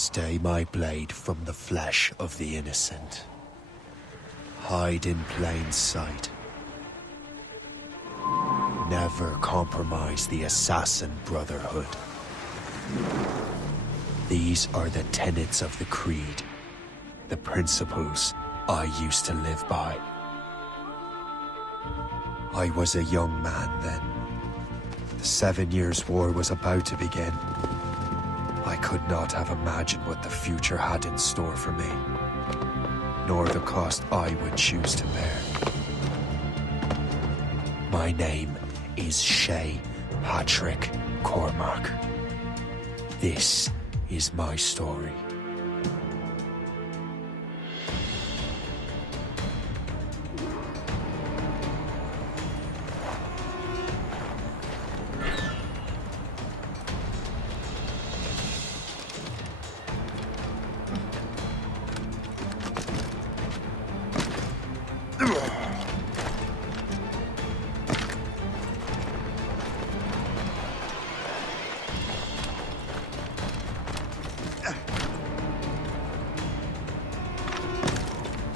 Stay my blade from the flesh of the innocent. Hide in plain sight. Never compromise the assassin brotherhood. These are the tenets of the creed, the principles I used to live by. I was a young man then. The 7 Years' War was about to begin. I could not have imagined what the future had in store for me, nor the cost I would choose to bear. My name is Shay Patrick Cormac. This is my story.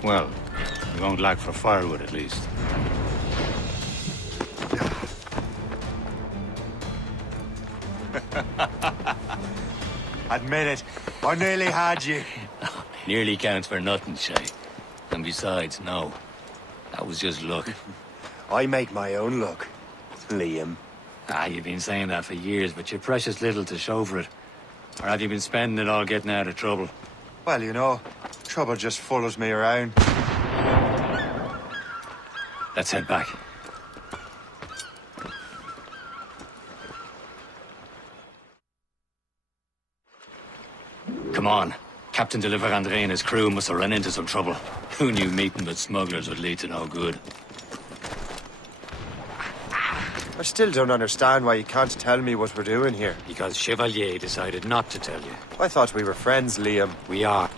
Well, you won't lack for firewood at least. Admit it, I nearly had you. Nearly counts for nothing, Shay. And besides, no. That was just luck. I make my own luck, Liam. You've been saying that for years, but you're precious little to show for it. Or have you been spending it all getting out of trouble? Well, you know, trouble just follows me around. Let's head back. Come on. Captain de Andre and his crew must have run into some trouble. Who knew meeting with smugglers would lead to no good? I still don't understand why you can't tell me what we're doing here. Because Chevalier decided not to tell you. I thought we were friends, Liam. We are.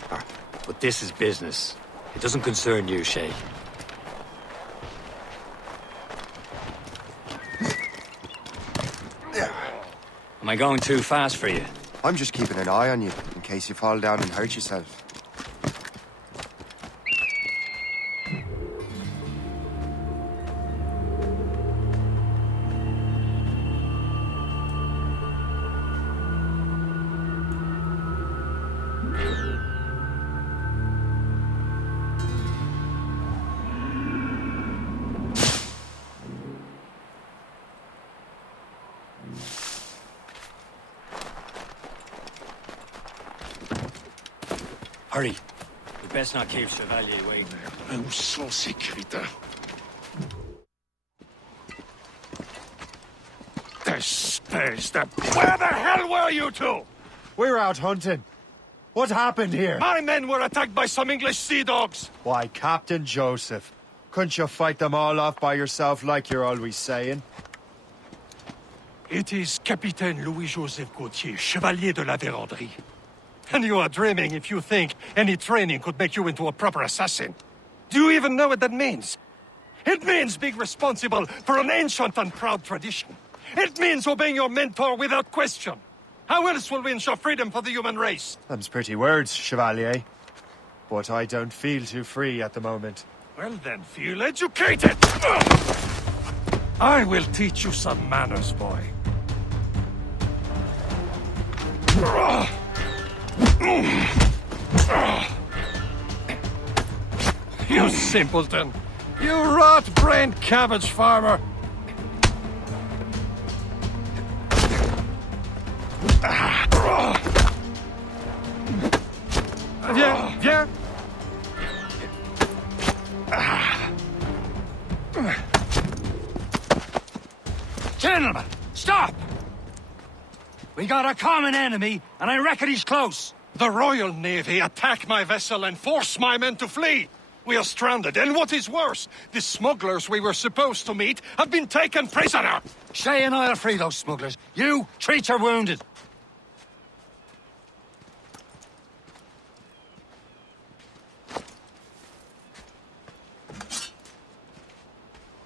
But this is business. It doesn't concern you, Shay. Am I going too fast for you? I'm just keeping an eye on you, in case you fall down and hurt yourself. Hurry. We best not keep Chevalier waiting. Où sont sécuritaires? Where the hell were you two? We're out hunting. What happened here? My men were attacked by some English sea dogs. Why, Captain Joseph. Couldn't you fight them all off by yourself like you're always saying? It is Capitaine Louis-Joseph Gauthier, Chevalier de la Vérendrye. And you are dreaming if you think any training could make you into a proper assassin. Do you even know what that means? It means being responsible for an ancient and proud tradition. It means obeying your mentor without question. How else will we ensure freedom for the human race? Them's pretty words, Chevalier. But I don't feel too free at the moment. Well then, feel educated! I will teach you some manners, boy. You simpleton! You rot-brained cabbage farmer! Viens, viens! Gentlemen, stop! We got a common enemy, and I reckon he's close. The Royal Navy attack my vessel and force my men to flee. We are stranded, and what is worse, the smugglers we were supposed to meet have been taken prisoner. Shay and I'll free those smugglers. You, treat your wounded.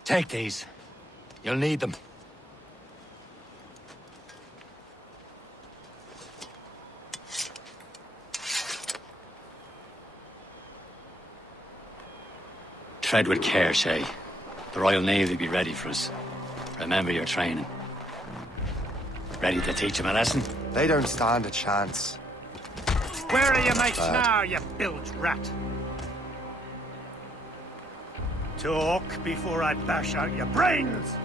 Take these. You'll need them. Tread with care, Shay. The Royal Navy be ready for us. Remember your training. Ready to teach them a lesson? They don't stand a chance. Where are your mates now, you bilge rat? Talk before I bash out your brains!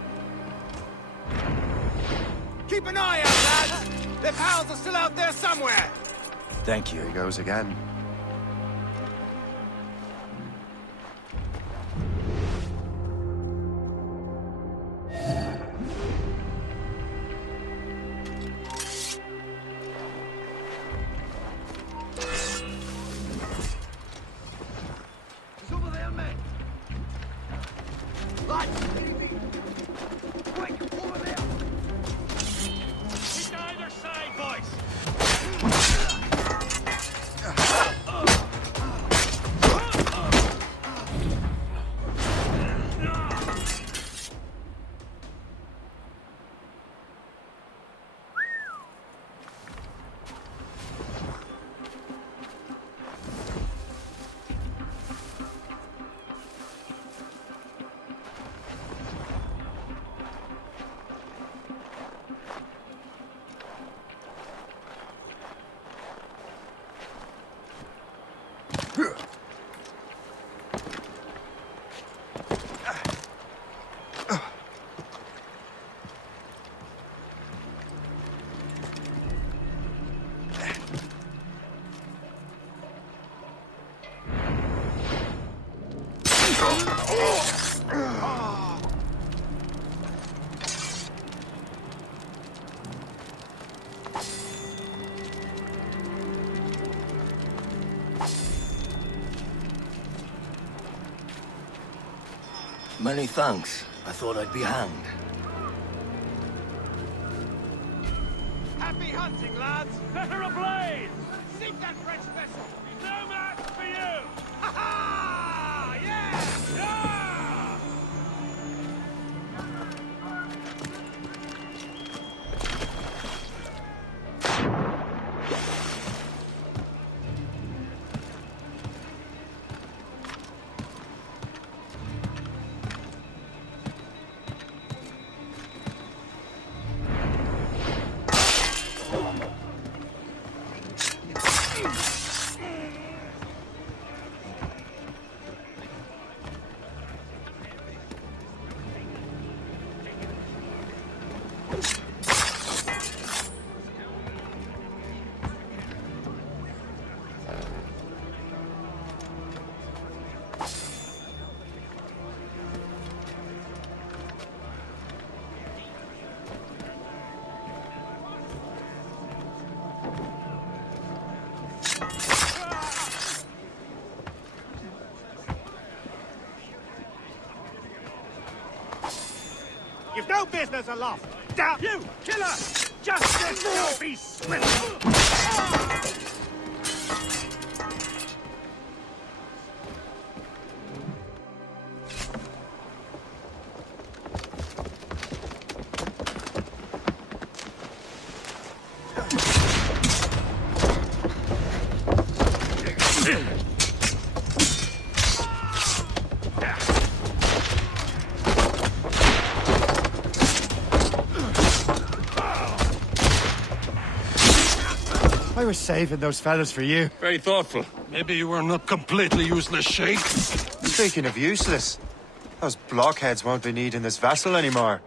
Keep an eye out, lads! Their pals are still out there somewhere! Thank you. Here he goes again. He's over there, mate! Lights! Quick, over there! Hit either side, boys! Many thanks. I thought I'd be hanged. Happy hunting, lads! Set her ablaze! Sink that French vessel! No match for you! Ha ha! Yeah! Yeah! You've no business aloft! Down! You, killer! Justice will be swift! I was saving those fellas for you. Very thoughtful. Maybe you were not completely useless, Shay. Speaking of useless, those blockheads won't be needing this vessel anymore.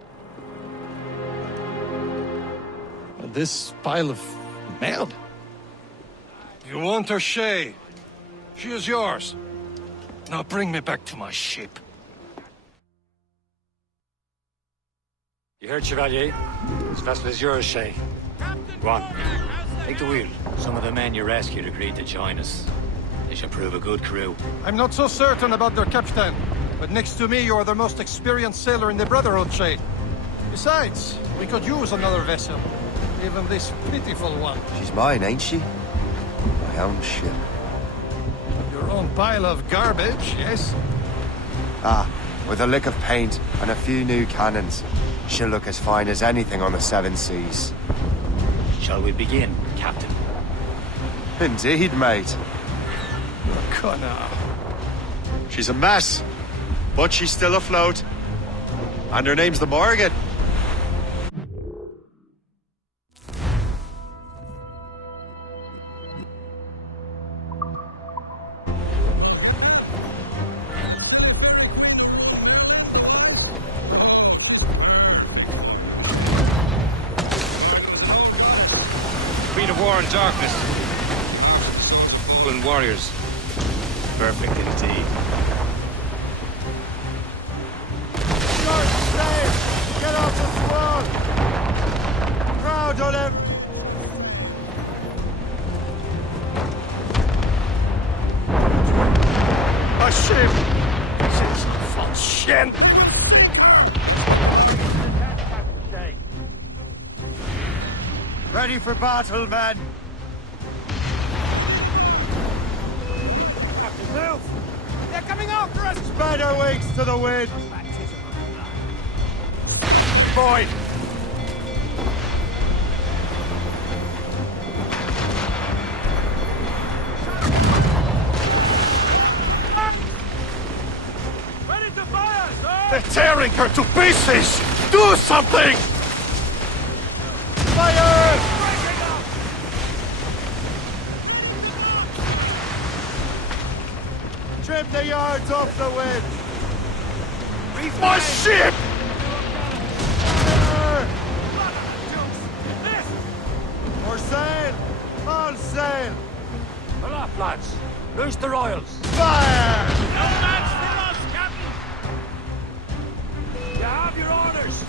This pile of mail? You want her, Shay? She is yours. Now bring me back to my ship. You heard, Chevalier? This vessel is yours, Shay. Go on. Take the wheel. Some of the men you rescued agreed to join us. They should prove a good crew. I'm not so certain about their captain, but next to me you are the most experienced sailor in the Brotherhood, Shay. Besides, we could use another vessel. Even this pitiful one. She's mine, ain't she? My own ship. Your own pile of garbage, yes? Ah, with a lick of paint and a few new cannons, she'll look as fine as anything on the seven seas. Shall we begin, Captain? Indeed, mate. Connor. She's a mess, But she's still afloat. And her name's the Morgan. Queen of War and Darkness. And warriors. Perfect indeed. Get off the squad! Crowd on him! A ship! C'est von chien! Ready for battle, men! Move! They're coming after us! Spread our wings to the wind! Boy! Ready to fire, sir! They're tearing her to pieces! Do something! Fire! Trim the yards off the wind! My ship! For sail! All sail! Pull up, lads. Loose the royals. Fire! No match for us, Captain! You have your orders!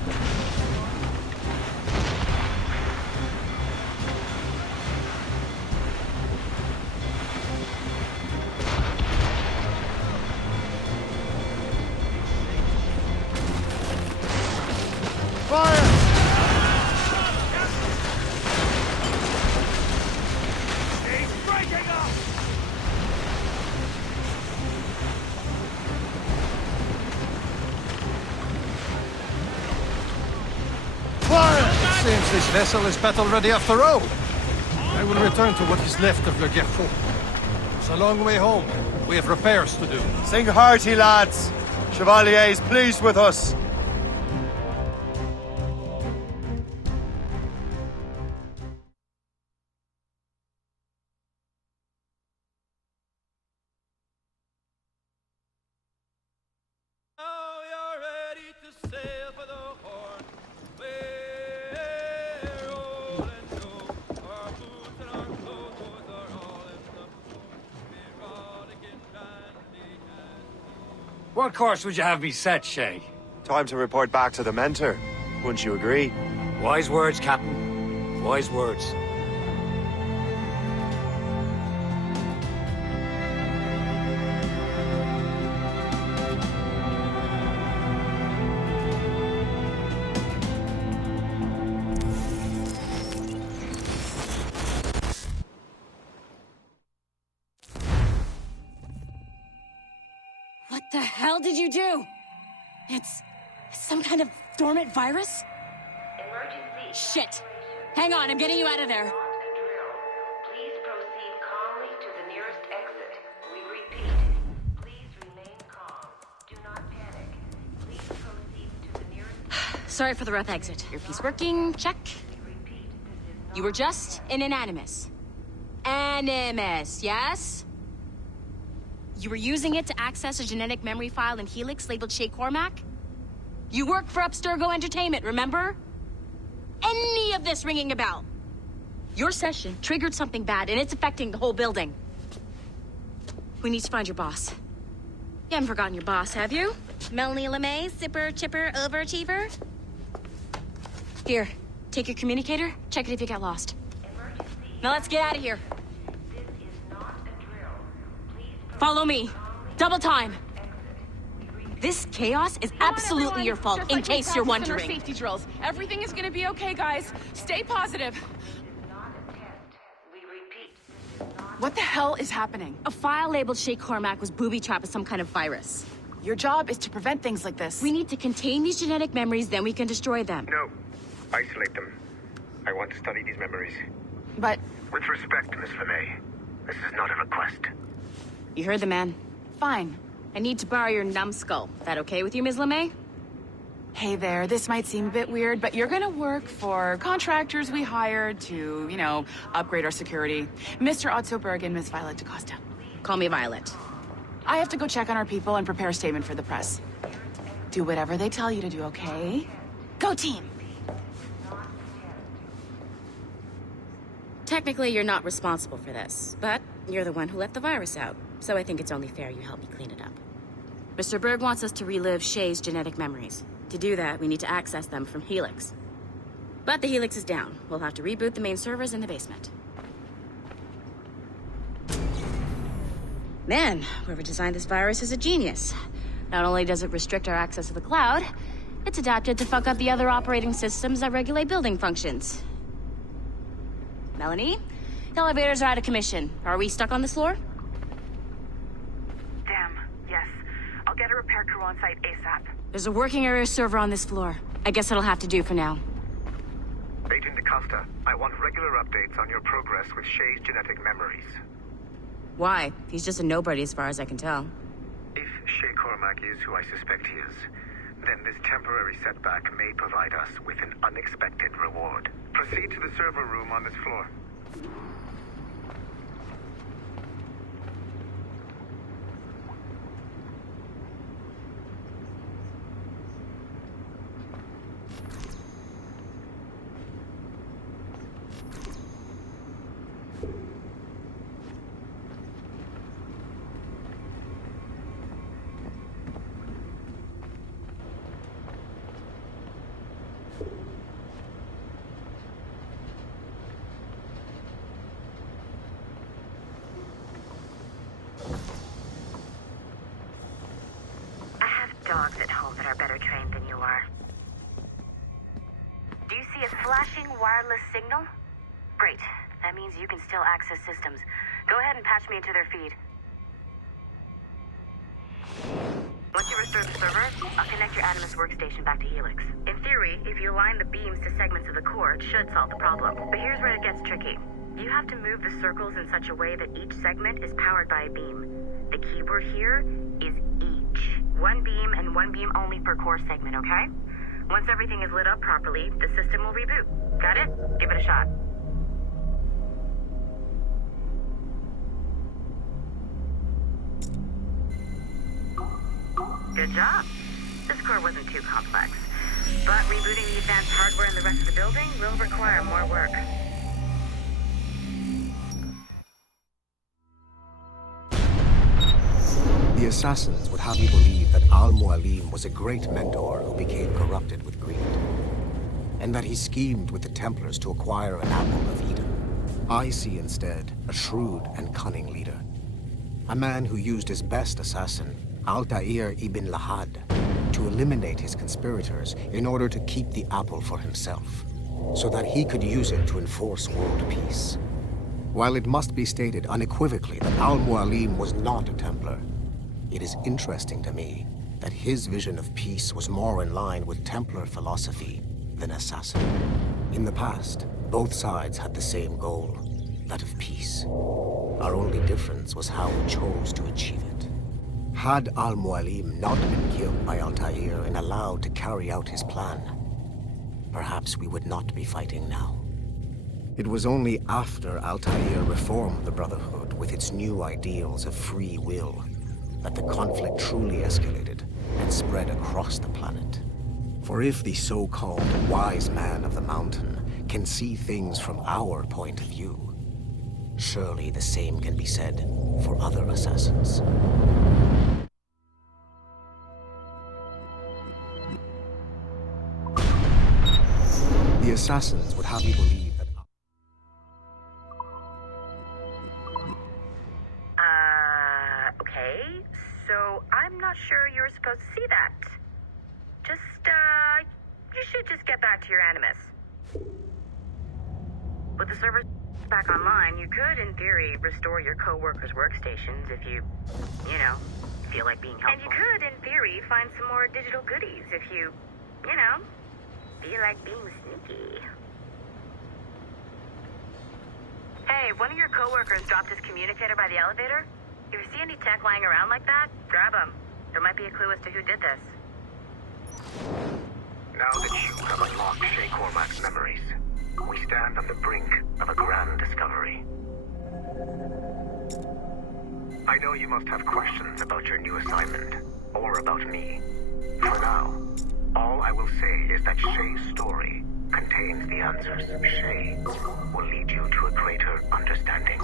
Fire! He's breaking up! Fire! Seems this vessel is battle ready after all. I will return to what is left of Le Guerfort. It's a long way home. We have repairs to do. Sing hearty, lads! Chevalier is pleased with us. Now you're ready to sail for the Horn. We're rolling show. Our boots and our clothes are all in the boat. We're rollicking dandy and What course would you have me set, Shay? Time to report back to the mentor. Wouldn't you agree? Wise words, Captain. Wise words. What the hell did you do? It's some kind of dormant virus? Emergency. Shit. Hang on, I'm getting you out of there. Not a drill. Please proceed calmly to the nearest exit. We repeat. Please remain calm. Do not panic. Please proceed to the nearest Sorry for the rough exit. Earpiece working, check. repeat. This is You were just an animus. Animus, yes? You were using it to access a genetic memory file in Helix labeled Shay Cormac? You work for Abstergo Entertainment, remember? Any of this ringing a bell? Your session triggered something bad, and it's affecting the whole building. We need to find your boss. You haven't forgotten your boss, have you? Melanie LeMay, zipper, chipper, overachiever? Here, take your communicator, check it if you got lost. emergency. Now let's get out of here. This is not a drill. Please proceed Follow me. Double time. exit. We repeat. This chaos is absolutely your fault, Just in like we case you're practiced in our wondering. safety drills. Everything is gonna be okay, guys. Stay positive. This is not a test. We repeat. This is not What the hell is happening? A file labeled Shay Cormac was booby-trapped with some kind of virus. Your job is to prevent things like this. We need to contain these genetic memories, then we can destroy them. No. Isolate them. I want to study these memories. But With respect, Miss LeMay, this is not a request. You heard the man. fine. I need to borrow your numbskull. That okay with you, Ms. LeMay? Hey there, this might seem a bit weird, but you're gonna work for contractors we hired to, upgrade our security. Mr. Otto Berg and Miss Violet DaCosta. Call me Violet. I have to go check on our people and prepare a statement for the press. Do whatever they tell you to do, okay? Go team! Technically, you're not responsible for this, but you're the one who let the virus out, so I think it's only fair you help me clean it up. Mr. Berg wants us to relive Shay's genetic memories. To do that, we need to access them from Helix. But the Helix is down. We'll have to reboot the main servers in the basement. Man, whoever designed this virus is a genius. Not only does it restrict our access to the cloud, it's adapted to fuck up the other operating systems that regulate building functions. Melanie? The elevators are out of commission. Are we stuck on this floor? Damn, yes. I'll get a repair crew on site ASAP. There's a working area server on this floor. I guess that'll have to do for now. Agent DaCosta, I want regular updates on your progress with Shay's genetic memories. Why? He's just a nobody as far as I can tell. If Shay Cormac is who I suspect he is, then this temporary setback may provide us with an unexpected reward. Proceed to the server room on this floor. Dogs at home that are better trained than you are. Do you see a flashing wireless signal? Great. That means you can still access systems. Go ahead and patch me into their feed. Once you restore the server, I'll connect your Animus workstation back to Helix. In theory, if you align the beams to segments of the core, it should solve the problem. But here's where it gets tricky. You have to move the circles in such a way that each segment is powered by a beam. The keyword here is each. One beam and one beam only per core segment, okay? Once everything is lit up properly, the system will reboot. Got it? Give it a shot. Good job. This core wasn't too complex. But rebooting the advanced hardware in the rest of the building will require more work. The assassins would have you believe that Al-Mualim was a great mentor who became corrupted with greed, and that he schemed with the Templars to acquire an apple of Eden. I see instead a shrewd and cunning leader, a man who used his best assassin, Altair ibn Lahad, to eliminate his conspirators in order to keep the apple for himself, so that he could use it to enforce world peace. While it must be stated unequivocally that Al-Mualim was not a Templar, it is interesting to me that his vision of peace was more in line with Templar philosophy than assassin. In the past, both sides had the same goal, that of peace. Our only difference was how we chose to achieve it. Had Al-Mualim not been killed by Altair and allowed to carry out his plan, perhaps we would not be fighting now. It was only after Altair reformed the Brotherhood with its new ideals of free will that the conflict truly escalated and spread across the planet. For if the so-called wise man of the mountain can see things from our point of view, surely the same can be said for other assassins. The assassins would have you believe that... Okay. So, I'm not sure you're supposed to see that. You should just get back to your Animus. With the servers back online, you could, in theory, restore your co-workers' workstations if you feel like being helpful. And you could, in theory, find some more digital goodies if you feel like being sneaky. Hey, one of your co-workers dropped his communicator by the elevator. If you see any tech lying around like that, grab them. There might be a clue as to who did this. Now that you have unlocked Shay Cormac's memories, we stand on the brink of a grand discovery. I know you must have questions about your new assignment, or about me. For now, all I will say is that Shay's story contains the answers. Shay will lead you to a greater understanding.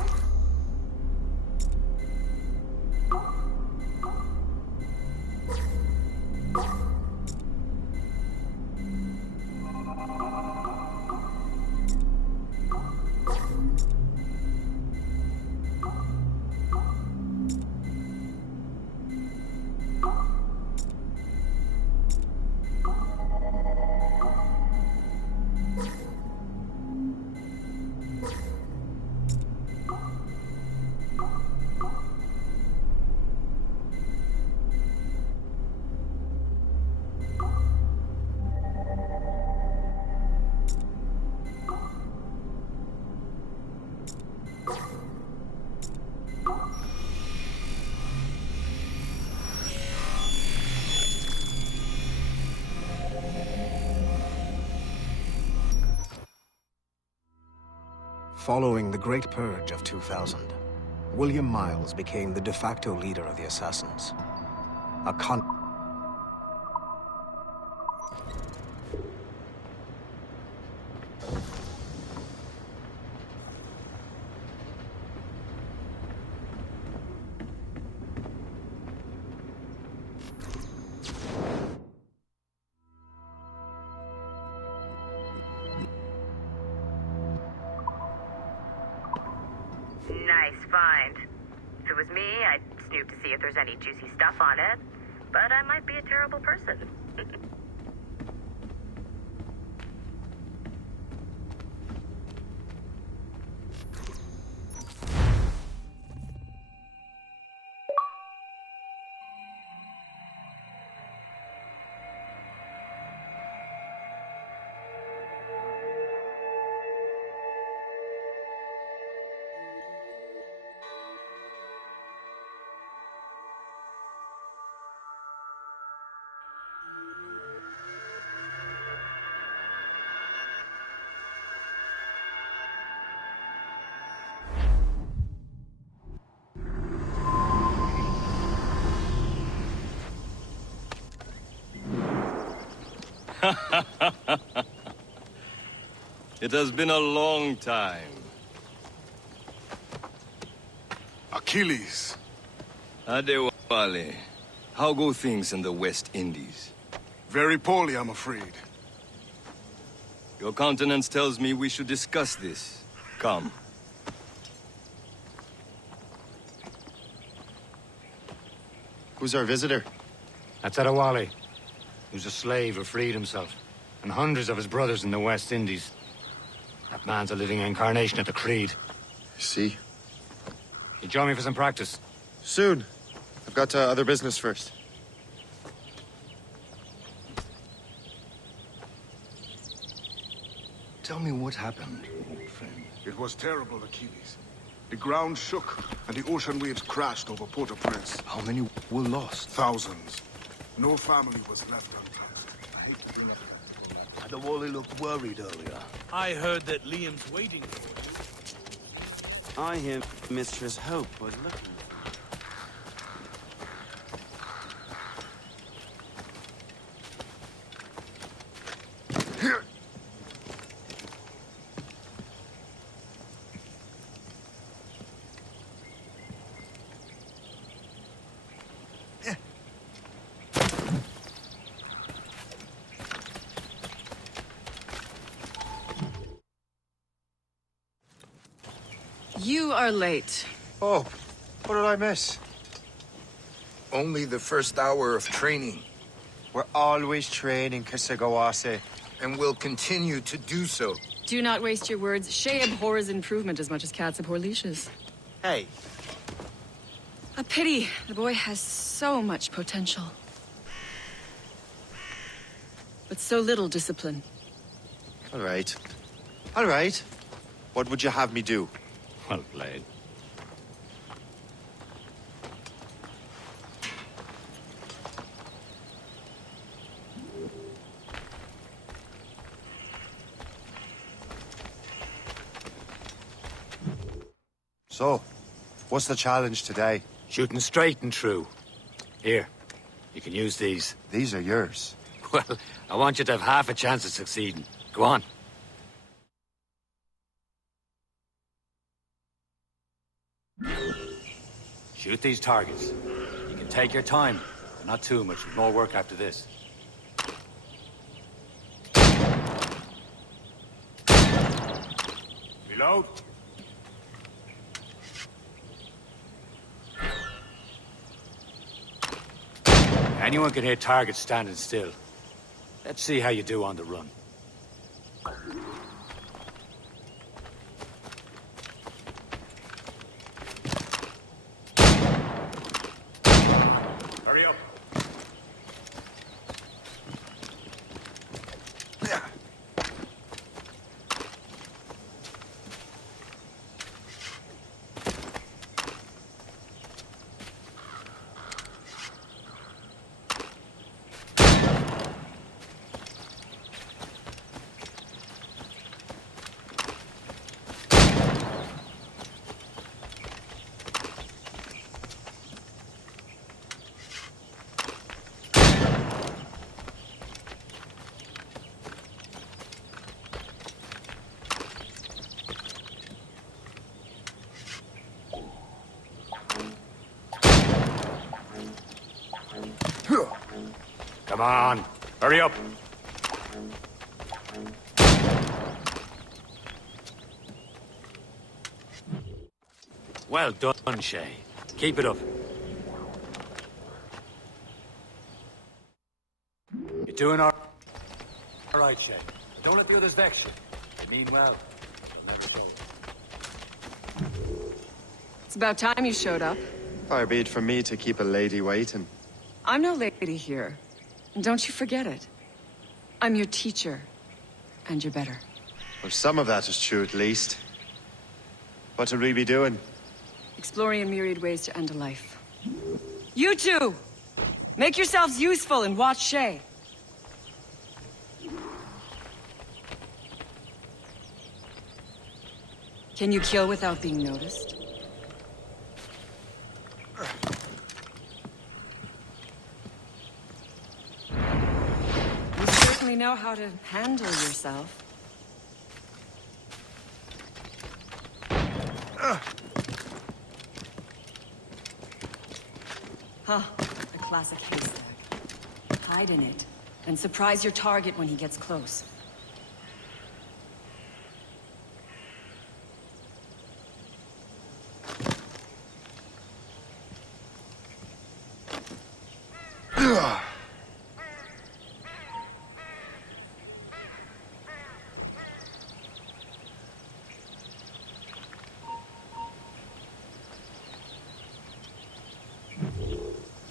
Following the Great Purge of 2000, William Miles became the de facto leader of the Assassins. Nice find. If it was me, I'd snoop to see if there's any juicy stuff on it. But I might be a terrible person. It has been a long time. Achilles. Adewale, how go things in the West Indies? Very poorly, I'm afraid. Your countenance tells me we should discuss this. Come. Who's our visitor? That's Adewale, who's a slave who freed himself, and hundreds of his brothers in the West Indies. That man's a living incarnation of the Creed. See? You join me for some practice? Soon. I've got other business first. Tell me what happened, old friend. It was terrible, Achilles. The ground shook, and the ocean waves crashed over Port-au-Prince. How many were lost? Thousands. No family was left untouched. Adewale looked worried earlier. I heard that Liam's waiting for you. I hear Mistress Hope was looking. You are late. Oh, what did I miss? Only the first hour of training. We're always training, Kisagawase. And will continue to do so. Do not waste your words. Shay abhors improvement as much as cats abhor leashes. Hey. A pity. The boy has so much potential. But so little discipline. All right. All right. What would you have me do? Well played. So, what's the challenge today? Shooting straight and true. Here, you can use these. These are yours. Well, I want you to have half a chance of succeeding. Go on. Shoot these targets. You can take your time, but not too much. More work after this. Reload. Anyone can hit targets standing still. Let's see how you do on the run. Hurry up. Come on, hurry up. Well done, Shay. Keep it up. You're doing all right, Shay. Don't let the others vex you. They mean well. It's about time you showed up. Far be it from me to keep a lady waiting. I'm no lady here. And don't you forget it. I'm your teacher. And you're better. Well, some of that is true, at least. What would we be doing? Exploring a myriad ways to end a life. You two! Make yourselves useful and watch Shay. Can you kill without being noticed? You certainly know how to handle yourself. Huh, a classic haystack. Hide in it, and surprise your target when he gets close.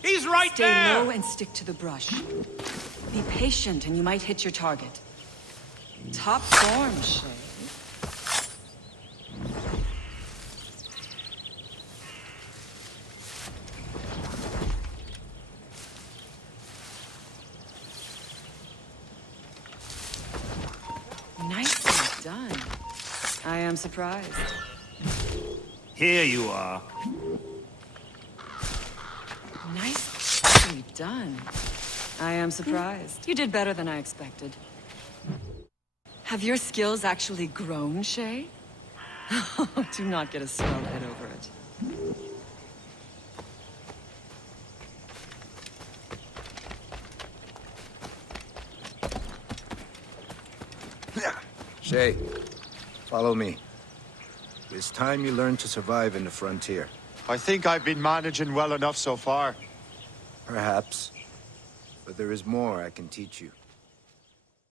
He's right Stay there! low and stick to the brush. Be patient and you might hit your target. Top form, Shay. Nicely done. I am surprised. Here you are. Nicely done. I am surprised. You did better than I expected. Have your skills actually grown, Shay? Do not get a swelled head over it. Shay, follow me. It's time you learn to survive in the frontier. I think I've been managing well enough so far. Perhaps. But there is more I can teach you.